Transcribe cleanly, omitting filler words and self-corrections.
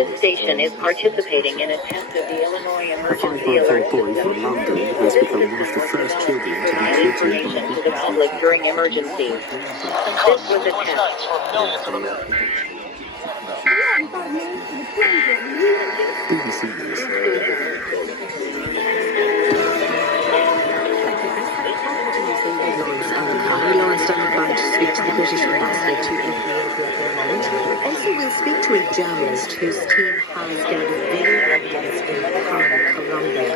This station is participating in a test of the Illinois A Emergency 5-month-old Alert boy System. from London has become one of the first children to be And treated information by to the public during emergencies. This was a test. BBC News. Lawrence standing to speak to the British ambassador to Ethiopia in a moment. Also, we'll speak to a journalist whose team has gathered video evidence in Colombia.